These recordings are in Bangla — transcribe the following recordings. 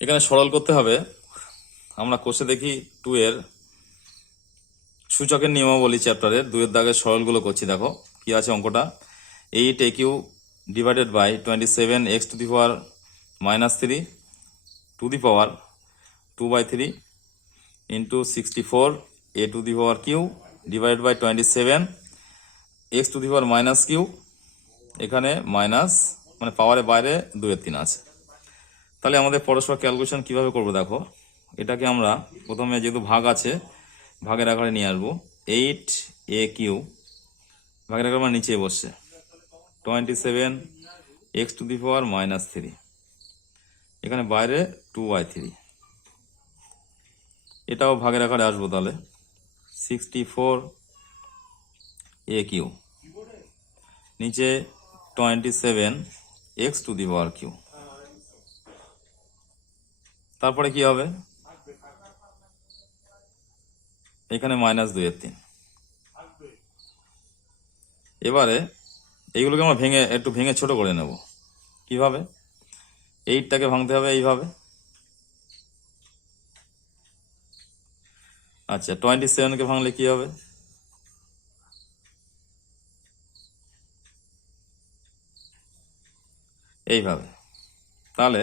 এখানে সরল করতে হবে। আমরা কোষে দেখি 2 এর সূচকের নিয়মাবলী চ্যাপ্টারের 2 এর দাগের সরলগুলো করছি। দেখো কি আছে অঙ্কটা, 8 AQ divided by 27 x to the power -3 to the power 2/3 into 64 a to the power Q divided by 27 x to the power -Q. এখানে মাইনাস মানে পাওয়ারের বাইরে 2/3 আছে। তাহলে আমাদের পরস্পর ক্যালকুলেশন কিভাবে করব দেখো। এটাকে আমরা প্রথমে যেহেতু ভাগ আছে ভাগের আকারে নিয়ে আসবো। 8AQ ভাগের আকারে আমার নিচে বসছে 27 x টু দি পাওয়ার -3, এখানে বাইরে 2/3, এটাও ভাগের আকারে আসবো। তাহলে 64AQ নিচে 27 x to the power Q. তারপরে কি হবে, এখানে -2/3। এবারে এইগুলোকে আমরা একটু ভেঙে ছোট করে নেব। কিভাবে, 8টাকে ভাঙতে হবে এইভাবে। আচ্ছা 27কে ভাঙলে কি হবে, এইভাবে। তাহলে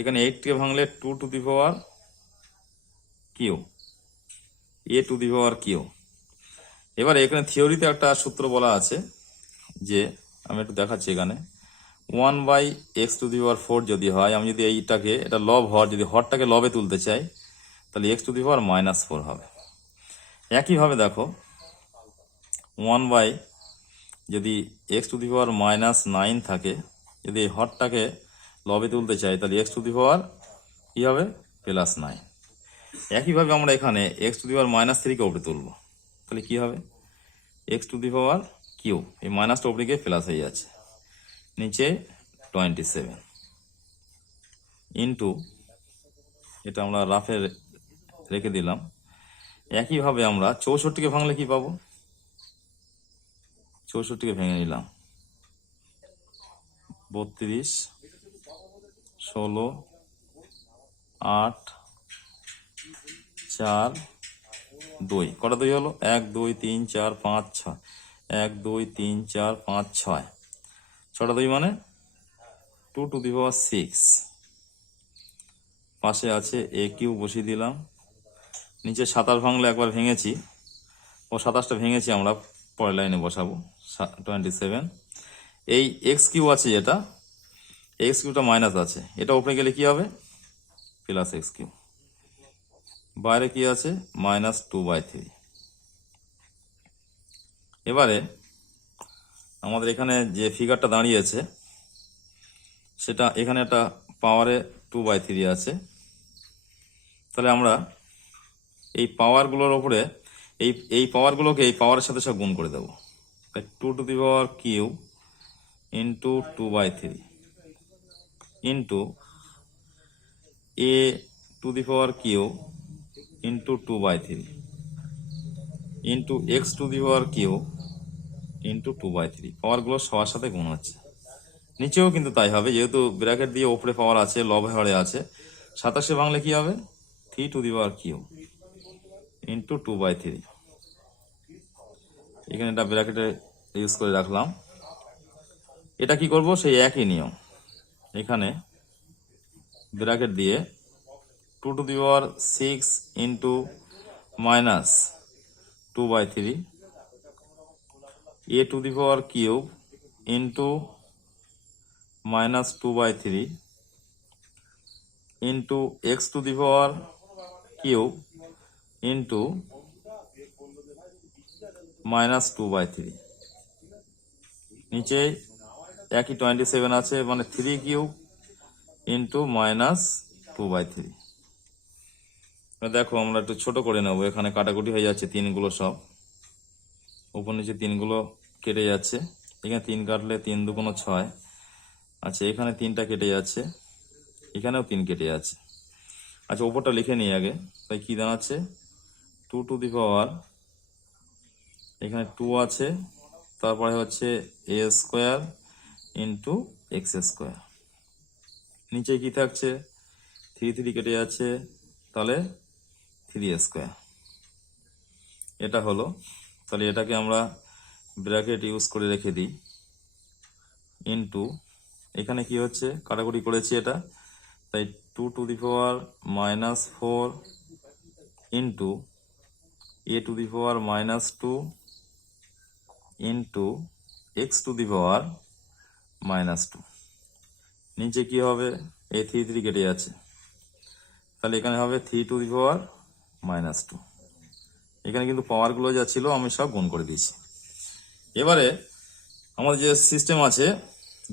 এখানে 8কে ভাঙলে 2 to the power Q, a to the power Q. এবারে এখানে থিওরিতে একটা সূত্র বলা আছে যে, আমি একটু দেখাচ্ছি এখানে, 1/x টু দি পাওয়ার 4 যদি হয়, আমি যদি এইটাকে, এটা লব হর, যদি হরটাকে লবে তুলতে চাই তাহলে x টু দি পাওয়ার -4 হবে। একইভাবে দেখো 1/ যদি x টু দি পাওয়ার -9 থাকে, যদি এই হরটাকে লবে তুলতে চাই তাহলে x টু দি পাওয়ার কি হবে, +9। একইভাবে আমরা এখানে x টু দি পাওয়ার -3কে উপরে তুলব, তাহলে কি হবে, x to the power Q, এই মাইনাসটা উপরে গিয়ে প্লাস হয়ে যাচ্ছে, নিচে 27 ইন্টু, এটা আমরা রাফে রেখে দিলাম। একইভাবে আমরা 64কে ভাঙলে কি পাবো, 64কে ভেঙে নিলাম, 32 16 8 4 2, কটা 2 হলো, 1 2 3 4 5 6, 1 2 3 4 5 6, 6টা 2 মানে 2 টু দি পাওয়ার 6। পাশে আছে এ কিউ বসিয়ে দিলাম, নিচে 27 ভাঙলে একবার ভেঙেছি, ও 27টা ভেঙেছি, আমরা পরের লাইনে বসাবো 27। এই এক্স কিউ আছে, যেটা এক্স কিউটা মাইনাস আছে, এটা উপরে গেলে কি হবে, প্লাস এক্স কিউ। বাইরে কি আছে, -2/3। এবারে আমাদের এখানে যে ফিগারটা দাঁড়িয়েছে সেটা, এখানে একটা পাওয়ারে 2/3 আছে। তাহলে আমরা এই পাওয়ারগুলোর ওপরে এই পাওয়ারগুলোকে এই পাওয়ারের সাথে সব গুণ করে দেবো। 2 to the power Q into 2/3 into a to the power Q into 2/3 into X to the power Q into 2/3। পাওয়ারগুলো সবার সাথে গুণ হচ্ছে। নিচেও কিন্তু তাই হবে, যেহেতু ব্র্যাকেট দিয়ে ওপরে পাওয়ার আছে, লব হরে আছে। 27 ভাঙলে কি হবে, 3 to the power Q into 2/3। এখানে এটা ব্র্যাকেটে ইউজ করে রাখলাম। এটা কি করব, সেই একই নিয়ম, এখানে ব্র্যাকেট দিয়ে 2 to the power 6 into -2/3 a to the power cube into -2/3 into X to the power cube into -2/3। নিচে একই 27 আছে, মানে 3 কিউব ইন্টু -2/3। দেখো আমরা একটু ছোট করে নেবো, এখানে কাটাকুটি হয়ে যাচ্ছে, তিনগুলো সব উপর নিচে তিনগুলো কেটে যাচ্ছে। এখানে 3 কাটলে 3 2 6। আচ্ছা এখানে 3টা কেটে যাচ্ছে, এখানেও 3 কেটে যাচ্ছে। আচ্ছা ওপরটা লিখে নিই আগে, তাই কি দাঁড়াচ্ছে, 2 টু দি পাওয়ার, এখানে 2 আছে, তারপরে হচ্ছে a square into x square. নিচে কি থাকছে, 3 কেটে যাচ্ছে, তাহলে 3 স্কোয়ার। এটা হলো, তাহলে এটাকে আমরা ব্র্যাকেট ইউজ করে রেখে দিই, ইনটু এখানে কি হচ্ছে কাটাকুটি করেছি এটা, তাই 2⁻⁻4 ইন্টু a⁻2 ইন্টু x⁻²। নিচে কি হবে, এই 3 কেটে যাচ্ছে, তাহলে এখানে হবে 3⁻²। এখানে কিন্তু পাওয়ারগুলো যা ছিল আমি সব গুণ করে দিয়েছি। এবারে আমাদের যে সিস্টেম আছে,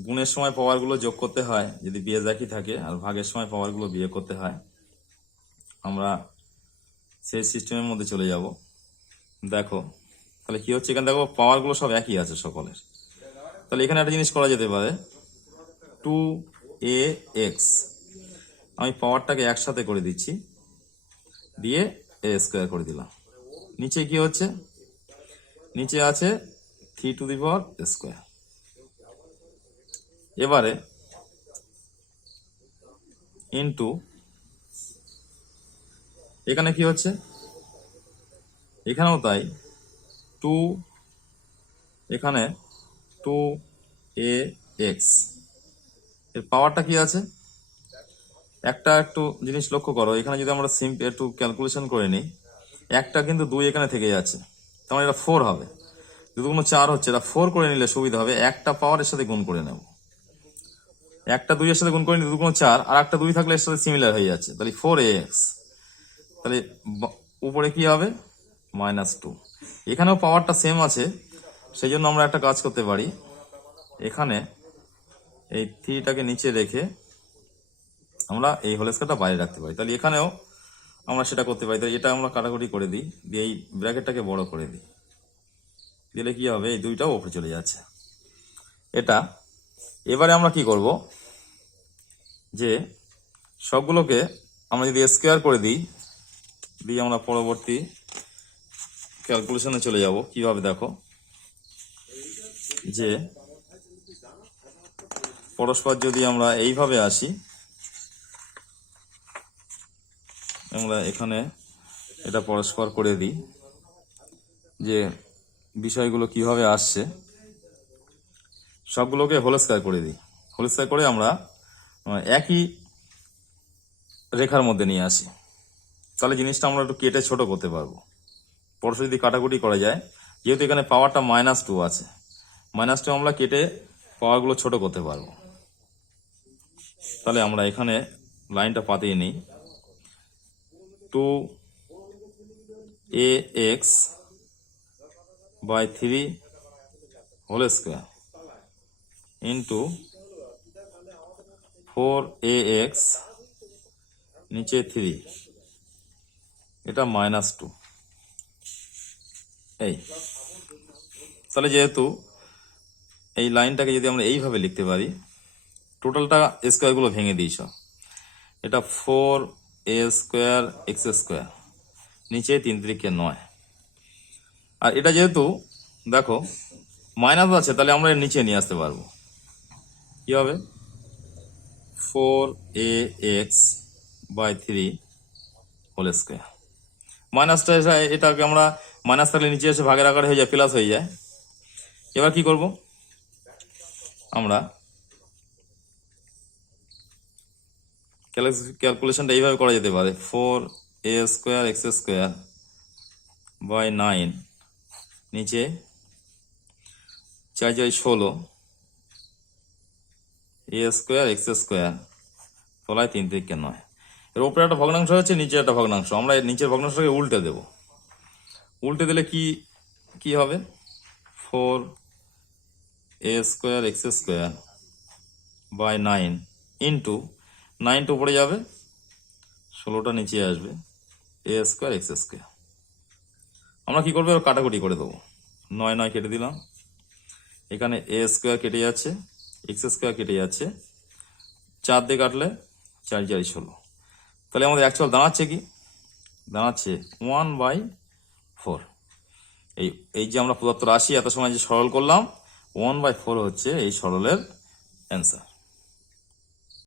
গুণের সময় পাওয়ারগুলো যোগ করতে হয় যদি বেজ একই থাকে, আর ভাগের সময় পাওয়ারগুলো বিয়োগ করতে হয়। আমরা সেই সিস্টেমের মধ্যে চলে যাব। দেখো তাহলে কি হচ্ছে, এখানে দেখো পাওয়ারগুলো সব একই আছে সকলের। তাহলে এখানে একটা জিনিস করা যেতে পারে, 2ax, আমি পাওয়ারটাকে একসাথে করে দিচ্ছি, দিয়ে a² করে দিলাম। নিচে কি হচ্ছে, নিচে আছে 3⁻²। এবারে ইন্টু এখানে কি হচ্ছে, এখানেও তাই, 2, এখানে 2ax, এর পাওয়ারটা কি আছে, একটা একটু জিনিস লক্ষ্য করো, এখানে যদি আমরা সিম্পল একটু ক্যালকুলেশন করে নিই, একটা কিন্তু 2 এখানে থেকে যাচ্ছে, তার মানে এটা 4 হবে। 2 × 4 হচ্ছে, এটা 4 করে নিলে সুবিধা হবে, একটা পাওয়ারের সাথে গুণ করে নেব, একটা 2 এর সাথে গুণ করে নিলে 2 × 4, আর একটা 2 থাকলে এর সাথে সিমিলার হয়ে যাচ্ছে, তাহলে 4ax। তাহলে উপরে কি হবে, -2। এখানেও পাওয়ারটা সেম আছে, সেই জন্য আমরা একটা কাজ করতে পারি, এখানে এই 3টাকে নিচে রেখে আমরা এই হোল স্কয়ারটা বাইরে রাখতে পারি। তাহলে এখানেও আমরা সেটা করতে পারি। তাহলে এটা আমরা কাটাকুটি করে দিই, দিয়ে এই ব্র্যাকেটটাকে বড় করে দিই, দিলে কি হবে, এই 2টাও উপরে চলে যাচ্ছে এটা। এবারে আমরা কি করব, যে সবগুলোকে আমরা যদি স্কয়ার করে দিই, দিয়ে আমরা পরবর্তী ক্যালকুলেশনে চলে যাব। কিভাবে দেখো, যে পরস্পর যদি আমরা এইভাবে আসি, আমরা এখানে এটা পরস্পর করে দিই, যে বিষয়গুলো কিভাবে আসছে, সবগুলোকে হোল স্কয়ার করে দিই। হোল স্কয়ার করে আমরা একই রেখার মধ্যে নিয়ে আসি, তাহলে জিনিসটা আমরা একটু কেটে ছোট করতে পারবো। পরস্পর যদি কাটাকুটি করা যায়, যেহেতু এখানে পাওয়ারটা -2 আছে, -2 আমরা কেটে পাওয়ারগুলো ছোট করতে পারবো। তাহলে আমরা এখানে লাইনটা পাতিয়ে নিই, 2ax/3 whole square into 4ax নিচে 3, এটা -2। এই তাহলে যেহেতু এই লাইনটাকে যদি আমরা এইভাবে লিখতে পারি, টোটালটা স্কয়ারগুলো ভেঙে দিই সব, এটা 4a²x², নিচে 3×9। আর এটা যেহেতু দেখো মাইনাস আছে, তাহলে আমরা এর নিচে নিয়ে আসতে পারবো। কি হবে, 4ax/3 হোল স্কয়ার। মাইনাসটা এটাকে আমরা মাইনাস থাকলে নিচে এসে ভাগের আকারে হয়ে যায়, প্লাস হয়ে যায়। এবার কি করব, আমরা ক্যালকুলেশনটা এইভাবে করা যেতে পারে, 4a²x²/9 নিচে 4×4 a²x² তলায় 3×9। এর উপরে একটা ভগ্নাংশ হচ্ছে, নিচে একটা ভগ্নাংশ, আমরা এর নিচের ভগ্নাংশটাকে উল্টে দেব। উল্টে দিলে কি হবে, 4a²x²/9 ইন্টু 9টা উপরে যাবে, 16টা নিচে আসবে, a²x²। আমরা কি করবো, কাটাকুটি করে দেবো, 9 কেটে দিলাম, এখানে a² কেটে যাচ্ছে, x² কেটে যাচ্ছে, 4 দিয়ে কাটলে 4×4 16। তাহলে আমাদের অ্যাকচুয়াল দাঁড়াচ্ছে কি, দাঁড়াচ্ছে 1/4। এই যে আমরা প্রদত্ত রাশি এত সময় যে সরল করলাম, 1/4 হচ্ছে এই সরলের অ্যান্সার।